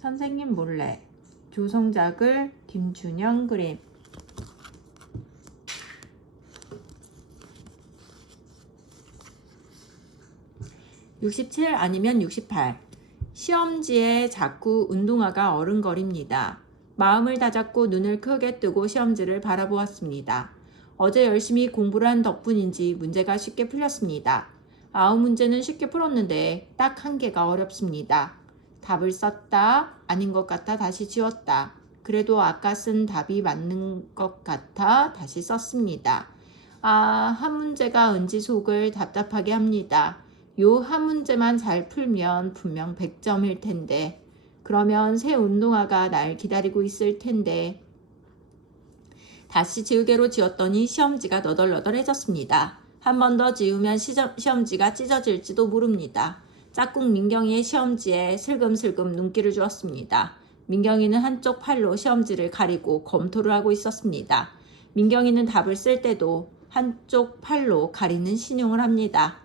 선생님 몰래 조성작을 김준영 그림. (67) 아니면 (68) 시험지에 자꾸 운동화가 어른거립니다. 마음을 다잡고 눈을 크게 뜨고 시험지를 바라보았습니다. 어제 열심히 공부를 한 덕분인지 문제가 쉽게 풀렸습니다. 9문제는 쉽게 풀었는데 딱 1개가 어렵습니다. 답을 썼다. 아닌 것 같아 다시 지웠다. 그래도 아까 쓴 답이 맞는 것 같아 다시 썼습니다. 한 문제가 은지 속을 답답하게 합니다. 요 한 문제만 잘 풀면 분명 100점일 텐데, 그러면 새 운동화가 날 기다리고 있을 텐데. 다시 지우개로 지웠더니 시험지가 너덜너덜해졌습니다. 한 번 더 지우면 시험지가 찢어질지도 모릅니다. 짝꿍 민경이의 시험지에 슬금슬금 눈길을 주었습니다. 민경이는 한쪽 팔로 시험지를 가리고 검토를 하고 있었습니다. 민경이는 답을 쓸 때도 한쪽 팔로 가리는 신용을 합니다.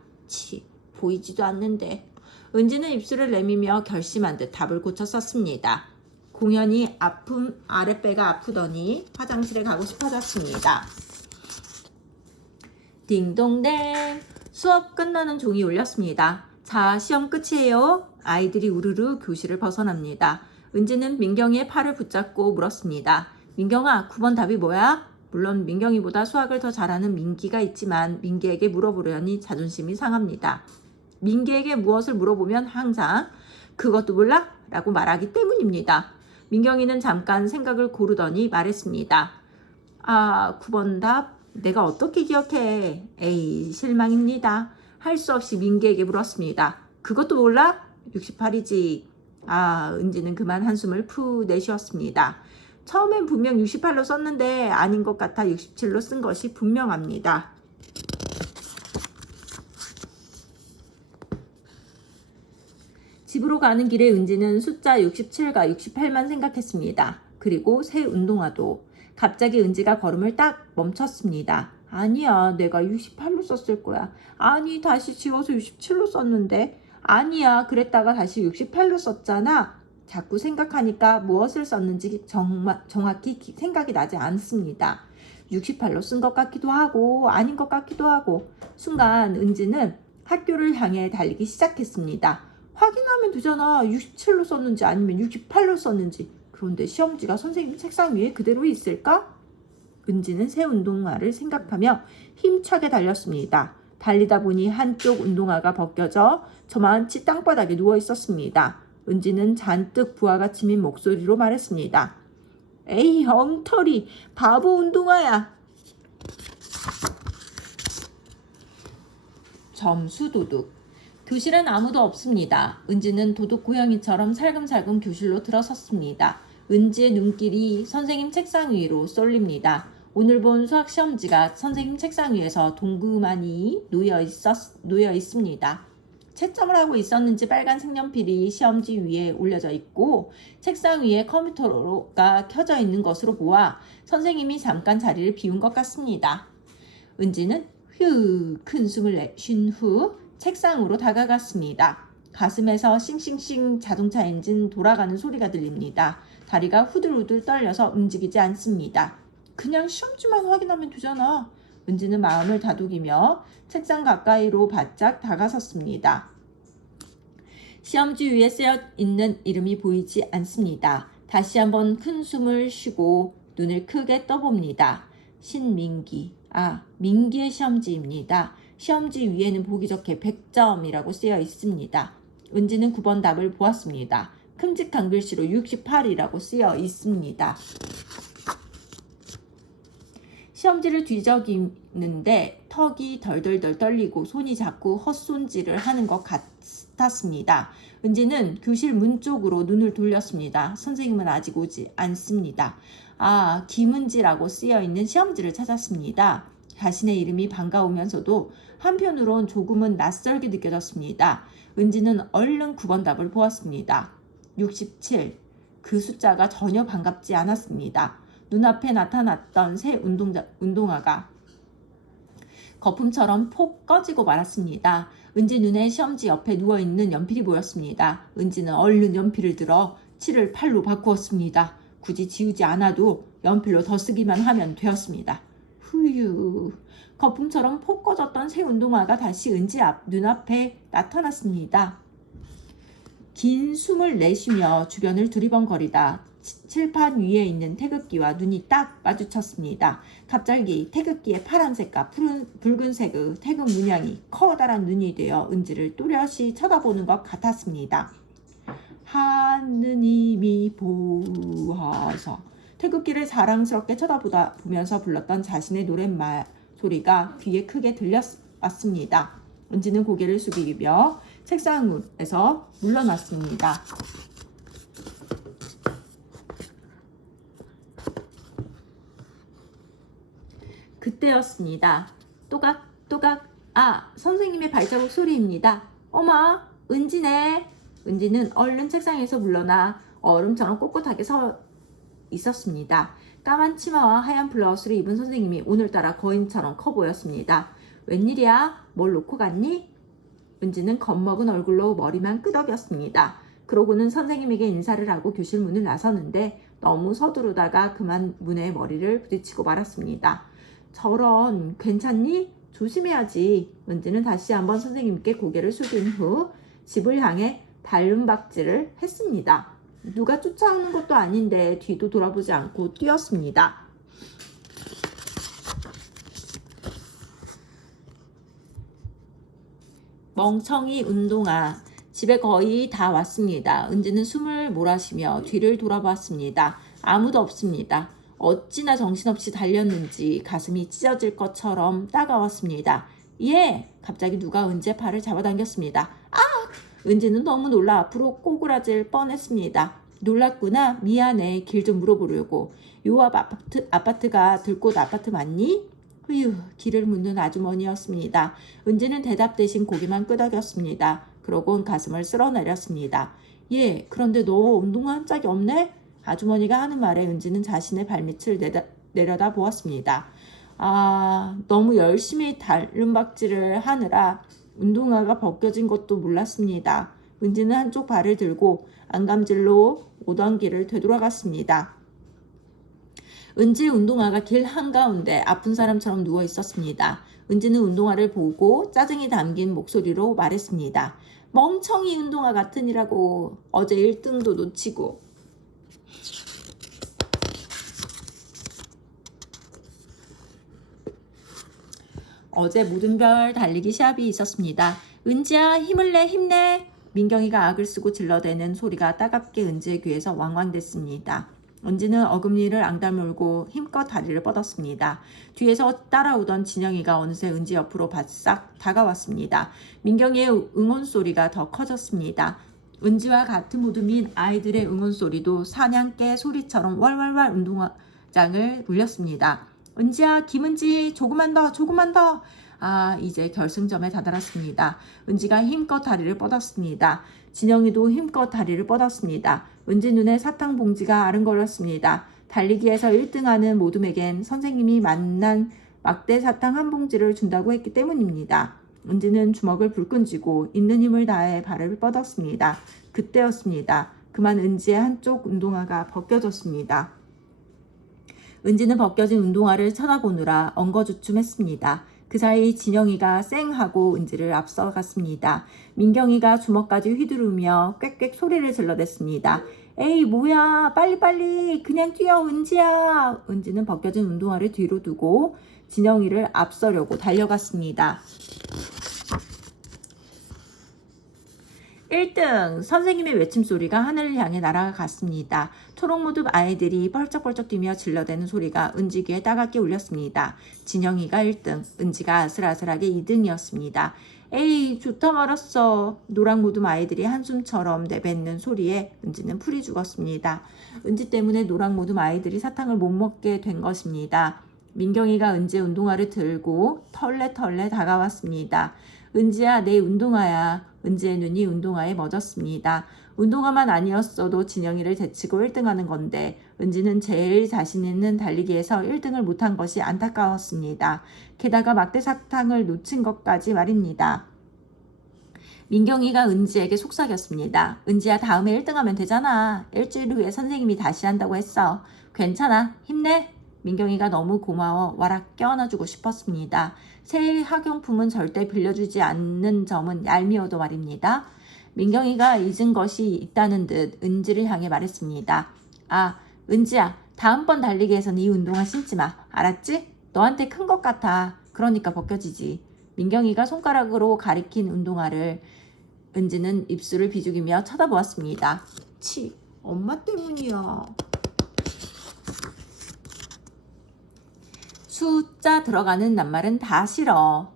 보이지도 않는데. 은지는 입술을 내밀며 결심한 듯 답을 고쳐 썼습니다. 공연히 아랫배가 아프더니 화장실에 가고 싶어졌습니다. 딩동댕. 수업 끝나는 종이 울렸습니다. 자, 시험 끝이에요. 아이들이 우르르 교실을 벗어납니다. 은지는 민경이의 팔을 붙잡고 물었습니다. 민경아, 9번 답이 뭐야? 물론 민경이보다 수학을 더 잘하는 민기가 있지만 민기에게 물어보려니 자존심이 상합니다. 민기에게 무엇을 물어보면 항상 그것도 몰라? 라고 말하기 때문입니다. 민경이는 잠깐 생각을 고르더니 말했습니다. 9번 답? 내가 어떻게 기억해? 에이, 실망입니다. 할 수 없이 민기에게 물었습니다. 그것도 몰라? 68이지. 은지는 그만 한숨을 푸 내쉬었습니다. 처음엔 분명 68로 썼는데 아닌 것 같아 67로 쓴 것이 분명합니다. 집으로 가는 길에 은지는 숫자 67과 68만 생각했습니다. 그리고 새 운동화도. 갑자기 은지가 걸음을 딱 멈췄습니다. 아니야, 내가 68로 썼을 거야. 아니, 다시 지워서 67로 썼는데. 아니야, 그랬다가 다시 68로 썼잖아. 자꾸 생각하니까 무엇을 썼는지 정확히 생각이 나지 않습니다. 68로 쓴 것 같기도 하고 아닌 것 같기도 하고. 순간 은지는 학교를 향해 달리기 시작했습니다. 확인하면 되잖아. 67로 썼는지 아니면 68로 썼는지. 그런데 시험지가 선생님 책상 위에 그대로 있을까? 은지는 새 운동화를 생각하며 힘차게 달렸습니다. 달리다 보니 한쪽 운동화가 벗겨져 저만치 땅바닥에 누워 있었습니다. 은지는 잔뜩 부하가 치민 목소리로 말했습니다. 에이, 엉터리, 바보 운동화야. 점수 도둑. 교실엔 아무도 없습니다. 은지는 도둑 고양이처럼 살금살금 교실로 들어섰습니다. 은지의 눈길이 선생님 책상 위로 쏠립니다. 오늘 본 수학 시험지가 선생님 책상 위에서 동그만히 놓여 있습니다. 채점을 하고 있었는지 빨간 색연필이 시험지 위에 올려져 있고 책상 위에 컴퓨터가 켜져 있는 것으로 보아 선생님이 잠깐 자리를 비운 것 같습니다. 은지는 큰 숨을 쉰 후 책상으로 다가갔습니다. 가슴에서 싱싱싱 자동차 엔진 돌아가는 소리가 들립니다. 다리가 후들후들 떨려서 움직이지 않습니다. 그냥 시험지만 확인하면 되잖아. 은지는 마음을 다독이며 책상 가까이로 바짝 다가섰습니다. 시험지 위에 쓰여 있는 이름이 보이지 않습니다. 다시 한번 큰 숨을 쉬고 눈을 크게 떠봅니다. 신민기. 민기의 시험지입니다. 시험지 위에는 보기 좋게 100점이라고 쓰여 있습니다. 은지는 9번 답을 보았습니다. 큼직한 글씨로 68이라고 쓰여 있습니다. 시험지를 뒤적이는데 턱이 덜덜덜 떨리고 손이 자꾸 헛손질을 하는 것 같았습니다. 은지는 교실 문 쪽으로 눈을 돌렸습니다. 선생님은 아직 오지 않습니다. 김은지라고 쓰여있는 시험지를 찾았습니다. 자신의 이름이 반가우면서도 한편으론 조금은 낯설게 느껴졌습니다. 은지는 얼른 9번 답을 보았습니다. 67. 그 숫자가 전혀 반갑지 않았습니다. 눈앞에 나타났던 새 운동화가 거품처럼 폭 꺼지고 말았습니다. 은지 눈에 시험지 옆에 누워있는 연필이 보였습니다. 은지는 얼른 연필을 들어 칠을 8로 바꾸었습니다. 굳이 지우지 않아도 연필로 더 쓰기만 하면 되었습니다. 후유. 거품처럼 폭 꺼졌던 새 운동화가 다시 은지 눈앞에 나타났습니다. 긴 숨을 내쉬며 주변을 두리번거리다 칠판 위에 있는 태극기와 눈이 딱 마주쳤습니다. 갑자기 태극기의 파란색과 붉은색의 태극 문양이 커다란 눈이 되어 은지를 또렷이 쳐다보는 것 같았습니다. 하느님이 보아서 태극기를 사랑스럽게 쳐다보면서 불렀던 자신의 노랫말 소리가 귀에 크게 들려왔습니다. 은지는 고개를 숙이며 책상에서 물러났습니다. 그때였습니다. 또각또각. 선생님의 발자국 소리입니다. 어머, 은지네. 은지는 얼른 책상에서 물러나 얼음처럼 꼿꼿하게 서 있었습니다. 까만 치마와 하얀 블라우스를 입은 선생님이 오늘따라 거인처럼 커 보였습니다. 웬일이야? 뭘 놓고 갔니? 은지는 겁먹은 얼굴로 머리만 끄덕였습니다. 그러고는 선생님에게 인사를 하고 교실 문을 나섰는데 너무 서두르다가 그만 문에 머리를 부딪히고 말았습니다. 저런, 괜찮니? 조심해야지. 은지는 다시 한번 선생님께 고개를 숙인 후 집을 향해 달름박질을 했습니다. 누가 쫓아오는 것도 아닌데 뒤도 돌아보지 않고 뛰었습니다. 멍청이 운동화. 집에 거의 다 왔습니다. 은지는 숨을 몰아쉬며 뒤를 돌아봤습니다. 아무도 없습니다. 어찌나 정신없이 달렸는지 가슴이 찢어질 것처럼 따가웠습니다. 예! 갑자기 누가 은지의 팔을 잡아당겼습니다. 은지는 너무 놀라 앞으로 꼬꾸라질 뻔했습니다. 놀랐구나. 미안해. 길 좀 물어보려고. 요 앞 아파트가 들꽃 아파트 맞니? 휴, 길을 묻는 아주머니였습니다. 은지는 대답 대신 고개만 끄덕였습니다. 그러곤 가슴을 쓸어내렸습니다. 예, 그런데 너 운동화 한 짝이 없네? 아주머니가 하는 말에 은지는 자신의 발밑을 내려다 보았습니다. 너무 열심히 달름박질을 하느라 운동화가 벗겨진 것도 몰랐습니다. 은지는 한쪽 발을 들고 안감질로 오던 길을 되돌아갔습니다. 은지의 운동화가 길 한가운데 아픈 사람처럼 누워 있었습니다. 은지는 운동화를 보고 짜증이 담긴 목소리로 말했습니다. 멍청이 운동화 같으니라고. 어제 1등도 놓치고. 어제 모든 별 달리기 시합이 있었습니다. 은지야, 힘을 내, 힘내. 민경이가 악을 쓰고 질러대는 소리가 따갑게 은지의 귀에서 왕왕댔습니다. 은지는 어금니를 앙다물고 힘껏 다리를 뻗었습니다. 뒤에서 따라오던 진영이가 어느새 은지 옆으로 바싹 다가왔습니다. 민경이의 응원소리가 더 커졌습니다. 은지와 같은 무드민 아이들의 응원소리도 사냥개 소리처럼 왈왈왈 운동장을 울렸습니다. 은지야, 김은지, 조금만 더, 조금만 더. 이제 결승점에 다다랐습니다. 은지가 힘껏 다리를 뻗었습니다. 진영이도 힘껏 다리를 뻗었습니다. 은지 눈에 사탕 봉지가 아른거렸습니다. 달리기에서 1등하는 모둠에겐 선생님이 만난 막대 사탕 한 봉지를 준다고 했기 때문입니다. 은지는 주먹을 불끈 쥐고 있는 힘을 다해 발을 뻗었습니다. 그때였습니다. 그만 은지의 한쪽 운동화가 벗겨졌습니다. 은지는 벗겨진 운동화를 쳐다보느라 엉거주춤했습니다. 그 사이 진영이가 쌩 하고 은지를 앞서갔습니다. 민경이가 주먹까지 휘두르며 꽥꽥 소리를 질러댔습니다. 에이, 뭐야, 빨리빨리 그냥 뛰어, 은지야. 은지는 벗겨진 운동화를 뒤로 두고 진영이를 앞서려고 달려갔습니다. 1등! 선생님의 외침소리가 하늘을 향해 날아갔습니다. 초록무드 아이들이 펄쩍펄쩍 뛰며 질러대는 소리가 은지 귀에 따갑게 울렸습니다. 진영이가 1등, 은지가 아슬아슬하게 2등이었습니다. 에이, 좋다 말았어. 노랑무드 아이들이 한숨처럼 내뱉는 소리에 은지는 풀이 죽었습니다. 은지 때문에 노랑무드 아이들이 사탕을 못 먹게 된 것입니다. 민경이가 은지의 운동화를 들고 털레털레 다가왔습니다. 은지야, 내 운동화야. 은지의 눈이 운동화에 멎었습니다. 운동화만 아니었어도 진영이를 제치고 1등하는 건데 은지는 제일 자신 있는 달리기에서 1등을 못한 것이 안타까웠습니다. 게다가 막대 사탕을 놓친 것까지 말입니다. 민경이가 은지에게 속삭였습니다. 은지야, 다음에 1등하면 되잖아. 일주일 후에 선생님이 다시 한다고 했어. 괜찮아. 힘내. 민경이가 너무 고마워 와락 껴안아주고 싶었습니다. 새 학용품은 절대 빌려주지 않는 점은 얄미워도 말입니다. 민경이가 잊은 것이 있다는 듯 은지를 향해 말했습니다. 아, 은지야, 다음번 달리기에서는 이 운동화 신지 마. 알았지? 너한테 큰 것 같아. 그러니까 벗겨지지. 민경이가 손가락으로 가리킨 운동화를 은지는 입술을 비죽이며 쳐다보았습니다. 치, 엄마 때문이야. 숫자 들어가는 낱말은 다 싫어.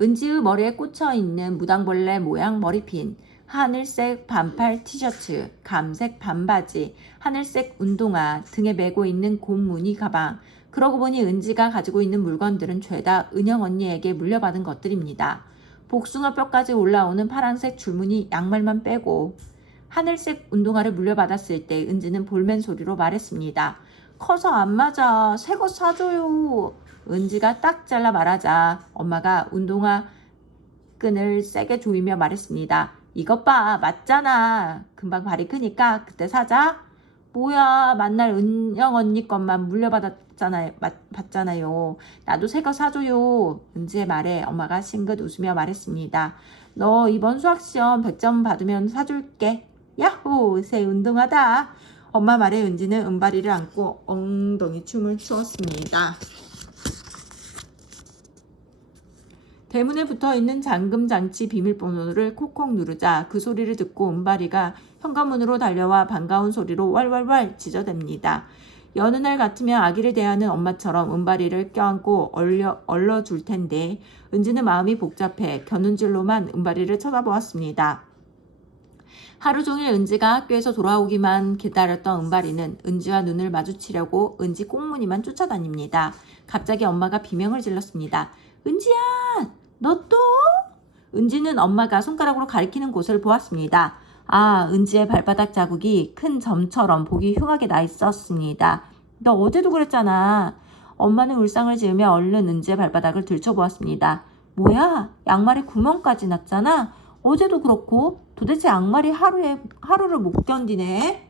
은지의 머리에 꽂혀있는 무당벌레 모양 머리핀, 하늘색 반팔 티셔츠, 감색 반바지, 하늘색 운동화, 등에 메고 있는 곰무늬 가방. 그러고 보니 은지가 가지고 있는 물건들은 죄다 은영 언니에게 물려받은 것들입니다. 복숭아 뼈까지 올라오는 파란색 줄무늬 양말만 빼고 하늘색 운동화를 물려받았을 때 은지는 볼멘 소리로 말했습니다. 커서 안 맞아. 새 거 사줘요. 은지가 딱 잘라 말하자 엄마가 운동화 끈을 세게 조이며 말했습니다. 이것 봐, 맞잖아. 금방 발이 크니까 그때 사자. 뭐야, 만날 은영 언니 것만 봤잖아요. 나도 새 거 사줘요. 은지의 말에 엄마가 싱긋 웃으며 말했습니다. 너 이번 수학시험 100점 받으면 사줄게. 야호, 새 운동화다. 엄마 말에 은지는 은바리를 안고 엉덩이 춤을 추었습니다. 대문에 붙어있는 잠금장치 비밀번호를 콕콕 누르자 그 소리를 듣고 은바리가 현관문으로 달려와 반가운 소리로 왈왈왈 짖어댑니다. 여느 날 같으면 아기를 대하는 엄마처럼 은바리를 껴안고 얼러줄 텐데 은지는 마음이 복잡해 겨눈질로만 은바리를 쳐다보았습니다. 하루 종일 은지가 학교에서 돌아오기만 기다렸던 은바리는 은지와 눈을 마주치려고 은지 꽁무니만 쫓아다닙니다. 갑자기 엄마가 비명을 질렀습니다. 은지야! 너 또? 은지는 엄마가 손가락으로 가리키는 곳을 보았습니다. 아, 은지의 발바닥 자국이 큰 점처럼 보기 흉하게 나 있었습니다. 너 어제도 그랬잖아. 엄마는 울상을 지으며 얼른 은지의 발바닥을 들춰보았습니다. 뭐야? 양말에 구멍까지 났잖아. 어제도 그렇고 도대체 양말이 하루를 못 견디네.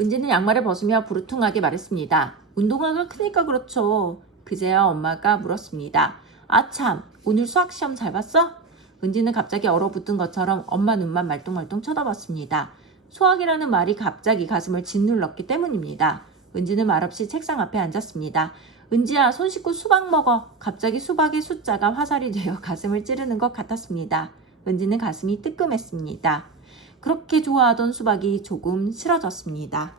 은지는 양말을 벗으며 부르퉁하게 말했습니다. 운동화가 크니까 그렇죠. 그제야 엄마가 물었습니다. 아참, 오늘 수학시험 잘 봤어? 은지는 갑자기 얼어붙은 것처럼 엄마 눈만 말똥말똥 쳐다봤습니다. 수학이라는 말이 갑자기 가슴을 짓눌렀기 때문입니다. 은지는 말없이 책상 앞에 앉았습니다. 은지야, 손 씻고 수박 먹어. 갑자기 수박의 숫자가 화살이 되어 가슴을 찌르는 것 같았습니다. 은지는 가슴이 뜨끔했습니다. 그렇게 좋아하던 수박이 조금 싫어졌습니다.